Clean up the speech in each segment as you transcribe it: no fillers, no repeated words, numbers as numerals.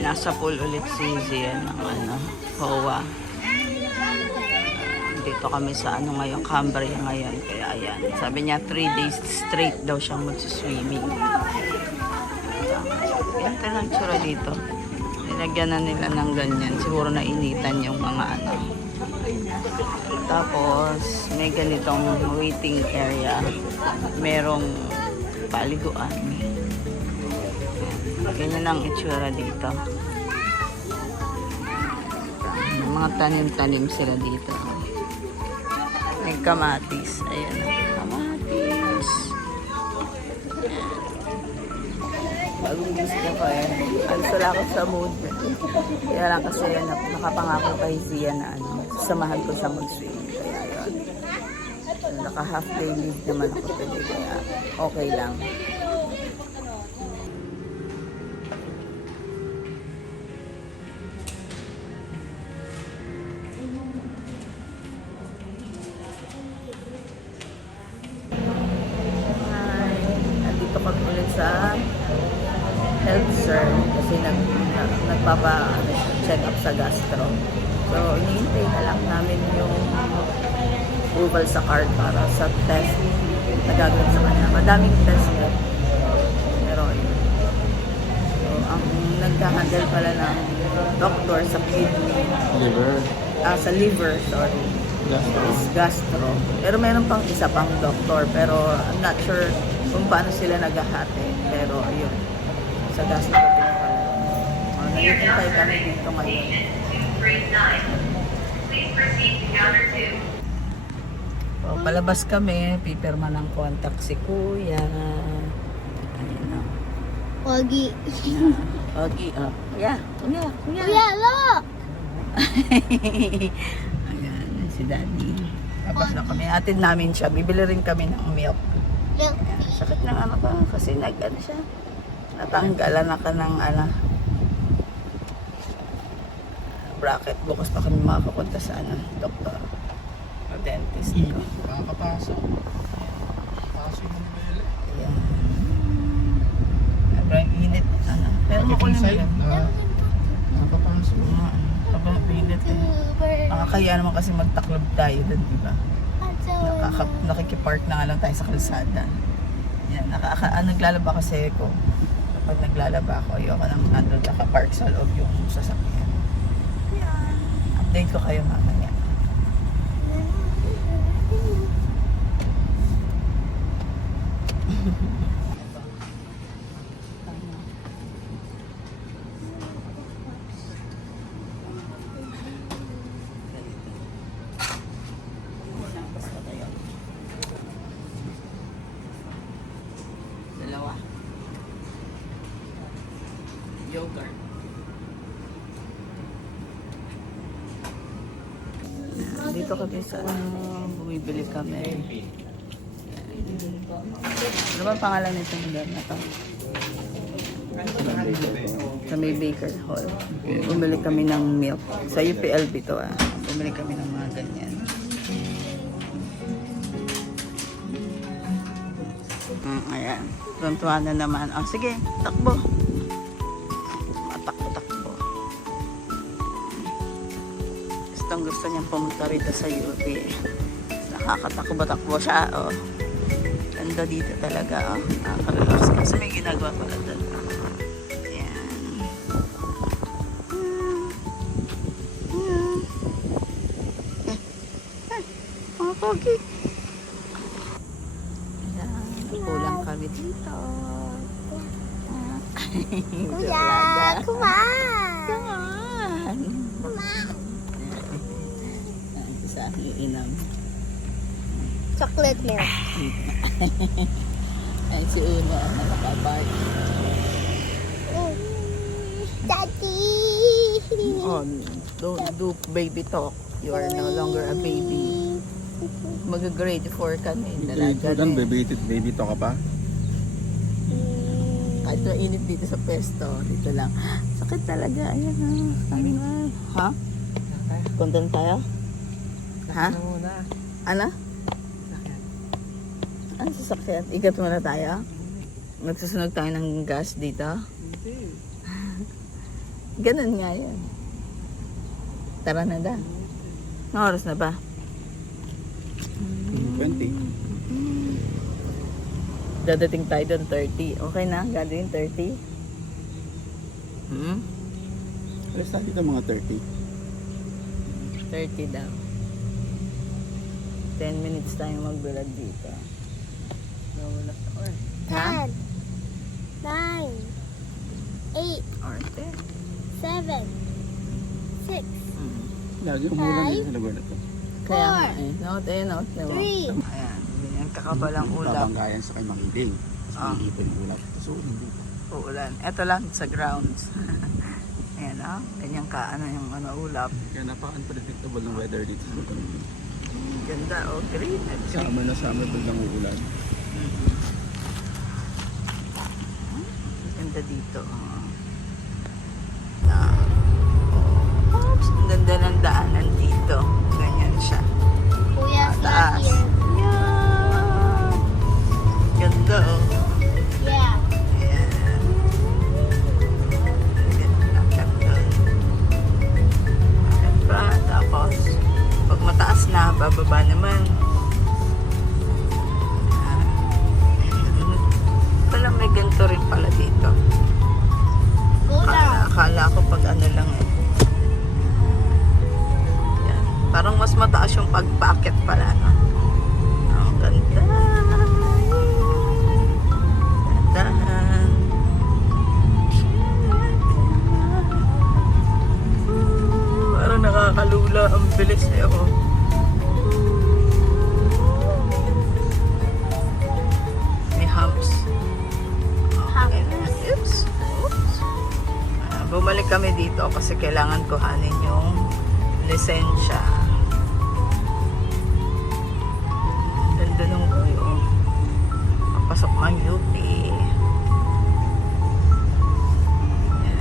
Nasa pool ulit si Zia ng HOA. Dito kami sa ngayon, Cambria ngayon. Kaya ayan, sabi niya 3 days straight daw siyang magsiswimming. Ganito lang tsura dito. Nilagyan na nila ng ganyan. Siguro nainitan yung mga Tapos, may ganitong waiting area. Merong paliguan. Ganyan ang itsura dito. Mga tanim-tanim sila dito. May kamatis. Ayan na. Kamatis. Bagong gusto ko Ansala ako sa mood. Kaya lang kasi nakapangako kay Zia na samahan ko siya mag-swimming. Kaya yun. Naka half day leave naman ako today. Kaya okay lang. Nandito kami ulit sa health cert kasi nagpapa-check up sa gastro. So, iniintay na lang namin yung approval sa card para sa test na gagawin sa kanya. Madaming test na. Pero, so, ang nagka-handle pala ng doctor sa kidney. Liver. Sa liver, sorry. Gastro. Is gastro. Pero meron pang isa pang doctor. Pero, I'm not sure kung paano sila naghahati. Pero, yun. Sa gastro din pala. Nag-iintay kami dito ngayon. So, palabas kami, pipirma ng contact si Kuya. Ayun o. Wagi. Wagi, o. Kuya, Kuya, Kuya. Kuya, look! Ayan, si Daddy. Tapos na kami, atid namin siya. Bibili rin kami ng milk. Look. Sakit ng ko kasi siya. Natanggalan na ka ng bracket. Bukas pa kami makapunta sa doktor. O dentist ko. Makakapasok. Pasok yung bele. Ayan. Sobrang init. Pero makulim yan. Nakapasok. Sobrang init Nakakaya naman kasi magtaklob tayo doon, di ba? Nakikipark na nga lang tayo sa kalsada. Yan, naglalaba kasi ako. Kapag naglalaba ako, ayoko nang nakapark sa loob yung sasakyan. Yan. Update ko kayo mamaya. Dalawa. Yogurt. Dito kami sa bumibili kami. Ano ba ang pangalan nitong lugar na to? Sa may Baker Hall. Bumili kami ng milk. Sa UPLB to Bumili kami ng mga ganyan. Ayan. Tuntuan na naman. Sige, takbo. Matakbo-takbo. Gusto niyang pumunta rito sa UP. Nakakatakbo-takbo siya. Ganda dito talaga. Nakaka-relax kasi may ginagawa pala doon. Ayan. Mga pogi. Kulang kami dito. Kuya, kumain! Kumain! Ito sa aking inam. Chocolate milk. Ay, si Una na nakabark. Daddy! Don't do baby talk. You are no longer a baby. Mag-grade 4 ka na. Dalaga na. Baby to ka pa? Kahit na init dito sa pesto, dito lang. Sakit talaga. Ayan Ha? Content tayo? Ha? Ano? Ano sasakyan? Ikat muna tayo? Magsusunog tayo ng gas dito? Ganun nga yan. Tara na da. Anong oras na ba? 20. Dadating tayo doon 30. Okay na? Gagawin 30? Hmm? Alas tayo dito mga 30. 30 daw. 10 minutes tayo magbulag dito. Wala sa oras. Ha? 10, 9, 8, Or 10. 7, 6, Lagi umulan din sa lugar na to. Kaya nga eh. Note eh, note. 3. Ayan. Ganyan kakabalang ulap. Babanggayan sa kay Mangiling. Tapos Ah. may ipon yung ulap. So, hindi. Uulan. Ito lang sa grounds. Ayan ah. Ganyan ka ano yung ano ulap. Kaya napaka-unpredictable ng weather dito sa lugar. Ganda oh. Green at green. Summer na summer, biglang uulan. Ganda dito. Oops, ang ganda ng daanan dito. Ganyan siya. Kuya's not Taas. here. Yeah. Ganda oh. Yeah. Ayan. Ganda. Ganda. Ayan pa. Tapos, pag mataas na, bababa naman. Pala may ganito rin pala dito. Go down. Akala ko pag ano lang eh. Yan. Parang mas mataas yung pagpakit pala, no? Ang ganda. Ganda. Parang nakakalula. Ang bilis eh ako. May humps. Okay na. Oops. Oops. Bumalik kami dito kasi kailangan kuhanin yung lisensya. Ganda nung uyo. Papasok ng UP. Yan.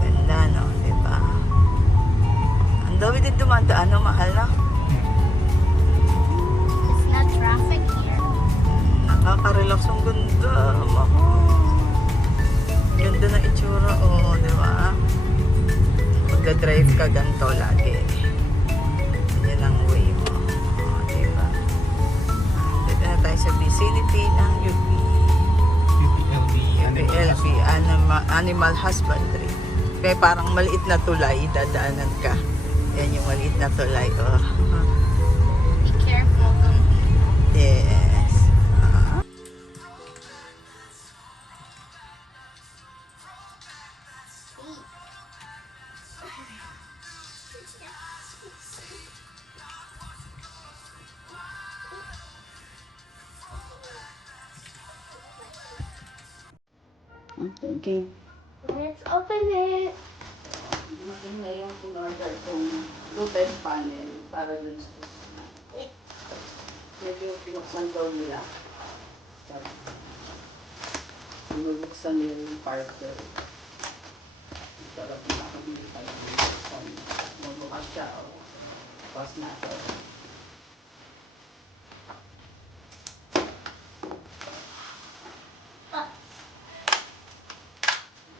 Ganda, no? Diba? Ang dami din dumadaan, no? Mahal na. It's not traffic here. Nakaka-relax ang ganda. Ganda na itsura, oh, di ba? Pagda-drive ka ganito lagi. Yan ang way mo. Oh, di ba? Dito na tayo sa vicinity ng UP. UPLB, Animal Husbandry. Kaya parang maliit na tulay, dadaanan ka. Yan yung maliit na tulay, oh. Be careful. Yes. Okay. Let's open it. Maging na yung in-order kong Lupin panel para dun sa medyo pinuksan daw nila. Binubuksan nila yung parker. Sarap na nakabili tayo ng buksan. Mabukas siya o pas na ito.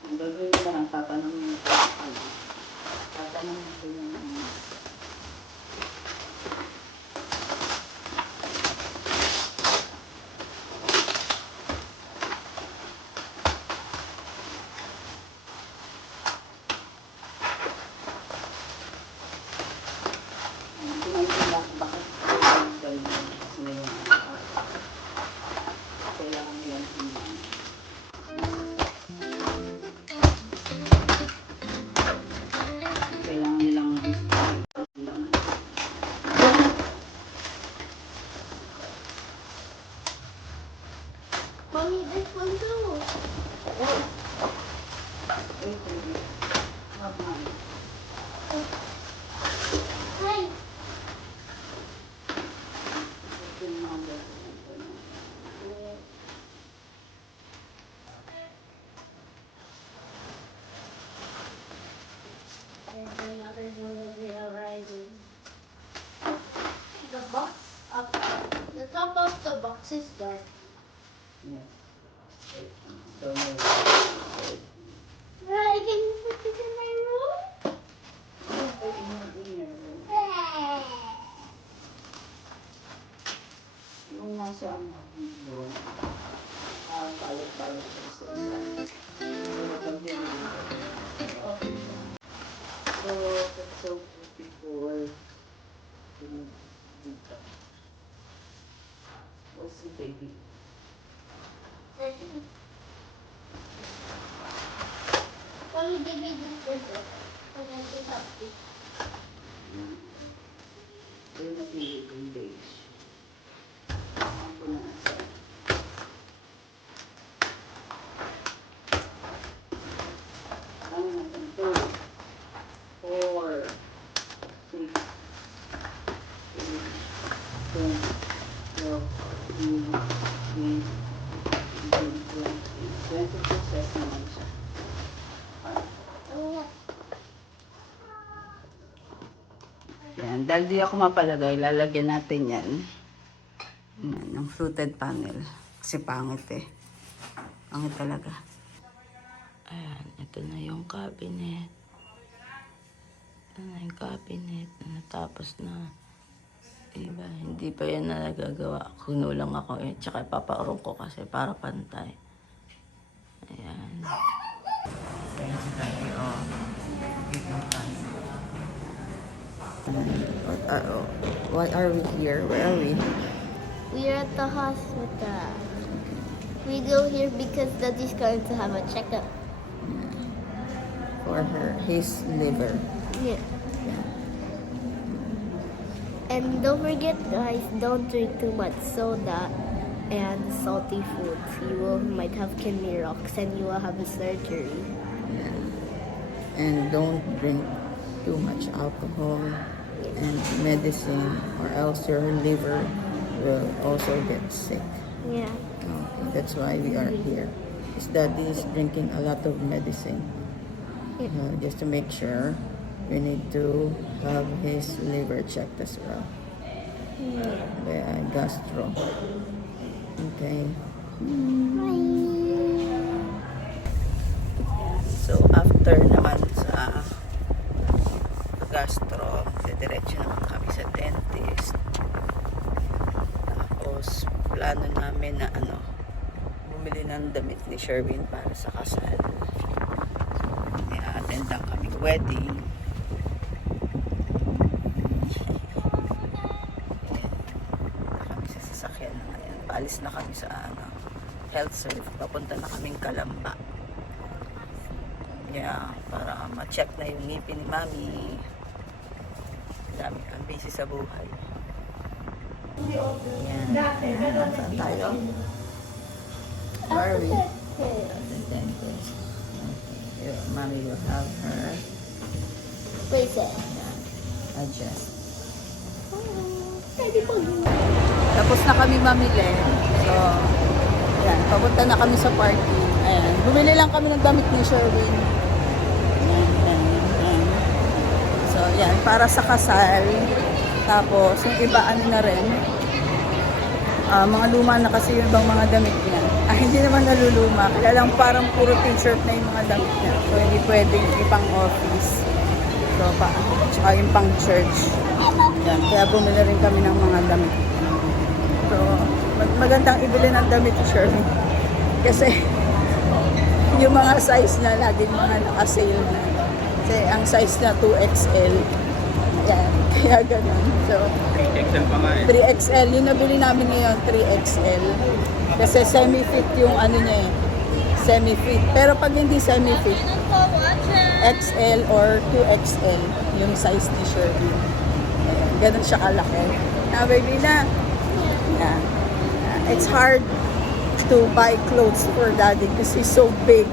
Ang gagawin ko lang, tatanungin ko yung ano. Tatanungin ko yung bakit ganyan na yung kailangan yan tingnan. Kailangan nilang Mommy, this one too. Hi. There's another one of the arriving. The box up. The top of the box is dark. I can put it in my room. individual person. Pag nagtitapos. Yan, dahil di ako mapalagay, lalagyan natin yan. Yan, ng fluted panel. Kasi pangit eh. Pangit talaga. Ayan, ito na yung cabinet. Ito na yung cabinet. Natapos na. Diba, hindi pa yan na nagagawa. Kunulang ako eh. Tsaka ipapaurong ko kasi para pantay. Ayan. Ayan si Daddy, oh. Why are we here? Where are we? We are at the hospital. We go here because Daddy's going to have a checkup. For his liver. Yeah. And don't forget, guys, don't drink too much soda and salty foods. You might have kidney rocks and you will have a surgery. And don't drink too much alcohol and medicine, or else your liver will also get sick. Yeah. Okay, that's why we are here. His daddy is drinking a lot of medicine. Just to make sure, we need to have his liver checked as well. The gastro. Okay. So after naman sa gastro, diretso naman kami sa dentist. Tapos plano namin na bumili ng damit ni Sherwin para sa kasal. Attend lang kami wedding. Kami sa sasakyan na ngayon. Paalis na kami sa health serve. Papunta na kaming Kalamba. Yeah, para ma-check na yung ngipin ni Mami. Dami ang busy sa buhay. Yan. Saan tayo? Where are we? At the dentist. Okay. Mami will have her Bracelet. adjust. Pwede po. Tapos na kami mamili. So, yan. Papunta na kami sa parking. Ayan. Bumili lang kami ng damit ni Sherwin. Ayan. So, yan. Para sa kasal. Tapos, yung iba na rin. Mga luma na kasi yung ibang mga damit niya. Hindi naman naluluma. Kaya lang parang puro t-shirt na yung mga damit niya. So, hindi pwedeng ipang office. So, tsaka yung pang church. Yan. Kaya bumili rin kami ng mga damit. So, magandang ibili ng damit si Sherwin. Kasi, yung mga size na laging mga naka-sale na. Kasi, ang size na 2XL. Yan. Kaya ganun. So, 3XL pa nga eh. 3XL. Yung nabili namin ngayon, 3XL. Kasi semi-fit yung niya eh. Semi-fit. Pero pag hindi semi-fit, XL or 2XL yung size ni Sherwin. Ganun siya kalaki. Na baby na. Yeah. It's hard to buy clothes for daddy because he's so big.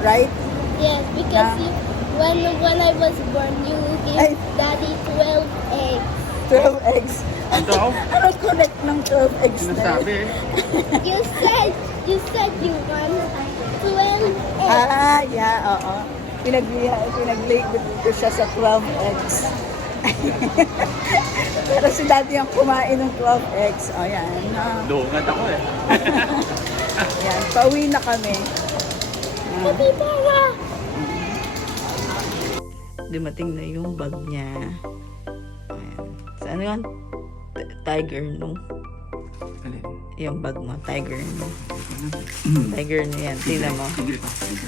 Right? Yes, because when I was born, you Ay. gave Daddy 12 eggs. 12 eggs. Ito? Ano connect ng 12 eggs na yun? Sinasabi eh. You said you want 12 eggs. Yeah, oo. Pinag-label ko siya sa 12 eggs. Pero si daddy ang kumain ng 12 eggs. O, yan. Dungat ako eh. Yan, pauwi na kami. Happy Mama! Dumating na yung bag niya. Ayan. Sa ano yan? Tiger, no? Alin? Yung bag mo, tiger, no? Tiger, no yan. Tingnan mo. Sige pa. Sige.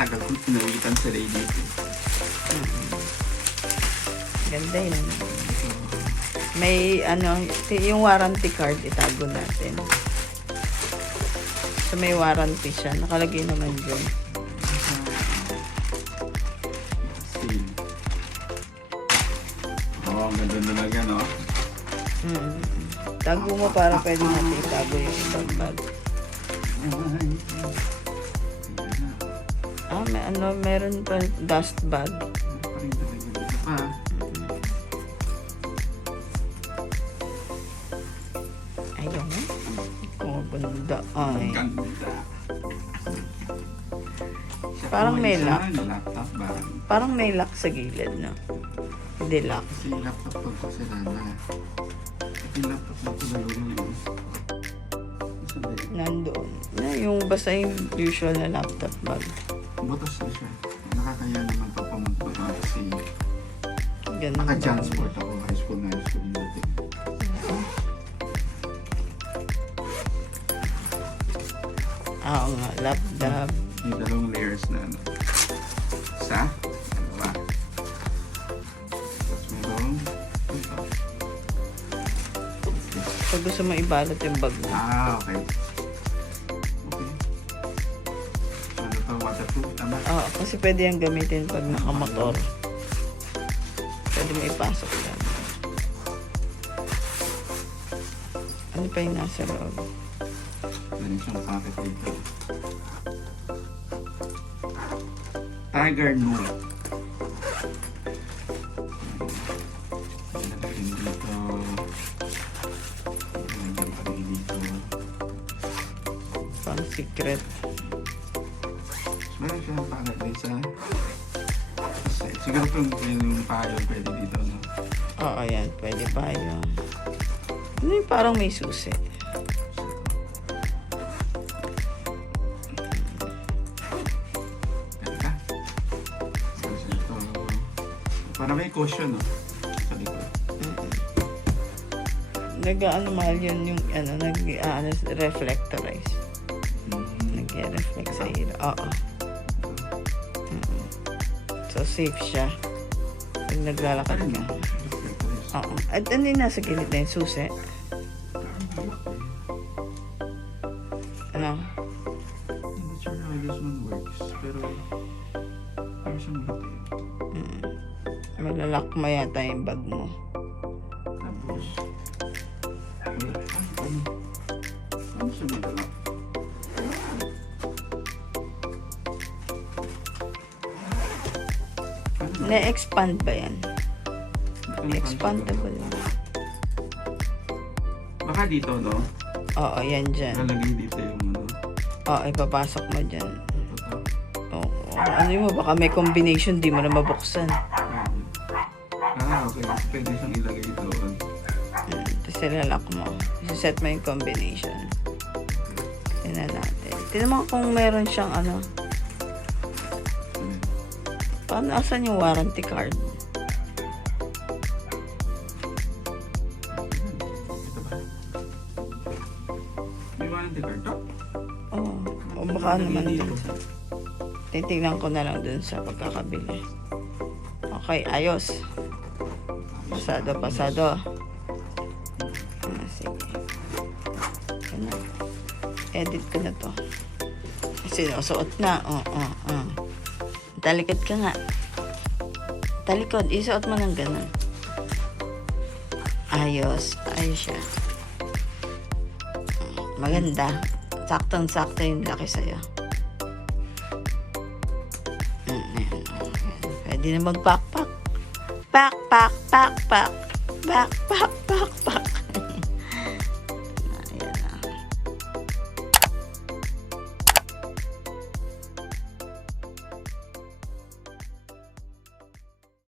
Tagal ko pinawitan sa lady ko. Ganda yun. May yung warranty card itago natin. So may warranty siya. Nakalagay naman dyan. Seal. Oo, ang ganda talaga, no? Tago mo para pwede natin itago yung ibang bag. Meron pa dust bag. Parang talaga dito pa. Ayaw mo? Oh, banda. Ay. Ganda. Parang may lock. Laptop ba? Parang may lock sa gilid, no? Hindi lock. Kasi yung laptop ko kasi nana. Ito yung laptop na tulungan yun. Saan ba yun? Nandoon. Yung basta yung usual na laptop bag. Butas na siya. Nakakaya naman pa pumunta kasi Ganun. naka-transport ako high school na high school dati. Oo nga, laptop. May dalawang layers na ano. Isa, dalawa. Tapos merong ito. Pag gusto mo ibalot yung bag mo. Okay. Okay. Ano to? Waterproof? Tama? Oo, kasi pwede yung gamitin pag nakamotor. Pwede mo ipasok yan. Ano pa yung nasa loob? Meron siyang packet dito. Tiger Note. Nalagyan dito. Nalagyan pa rin dito. Pang secret. Meron siyang packet din sa... Siguro kung yung payo pwede dito, no? Oo, yan. Pwede pa yun. Ano yung parang may susi? Teka. Tapos ito. Para may cushion, no? Sa likod. Nag-ano mahal yun yung reflectorize. Nag-reflect sa ilo. Oo. So, safe siya. Pag naglalakad ka. Oo. At ano yung nasa gilid na yung susi? Ano? I'm not sure how this one works, pero parang siyang buti. Malalak mo yata yung bag mo. Tapos, ano siya magdala? Na-expand ba yan? Expandable. Baka dito, no? Oo, yan dyan. Lalagay dito yung ano. Oo, ipapasok mo dyan. Ito. Oo. Ano mo, baka may combination, di mo na mabuksan. Okay. Pwede siyang ilagay doon. Tapos ilalak mo. Set mo yung combination. Tingnan natin. Tingnan mo kung meron siyang ano. Paano, asan yung warranty card? Ito ba? May warranty card to? Oo. O baka naman dun sa... Titignan ko na lang dun sa pagkakabili. Okay, ayos. Pasado, pasado. Sige. Yan na. Edit ko na to. Sinusuot na. Talikod ka nga. Talikod. Isuot mo ng ganun. Ayos. Ayos siya. Maganda. Saktong-sakto yung laki sa'yo. Pwede na mag-backpack. Backpack, backpack. Backpack, backpack.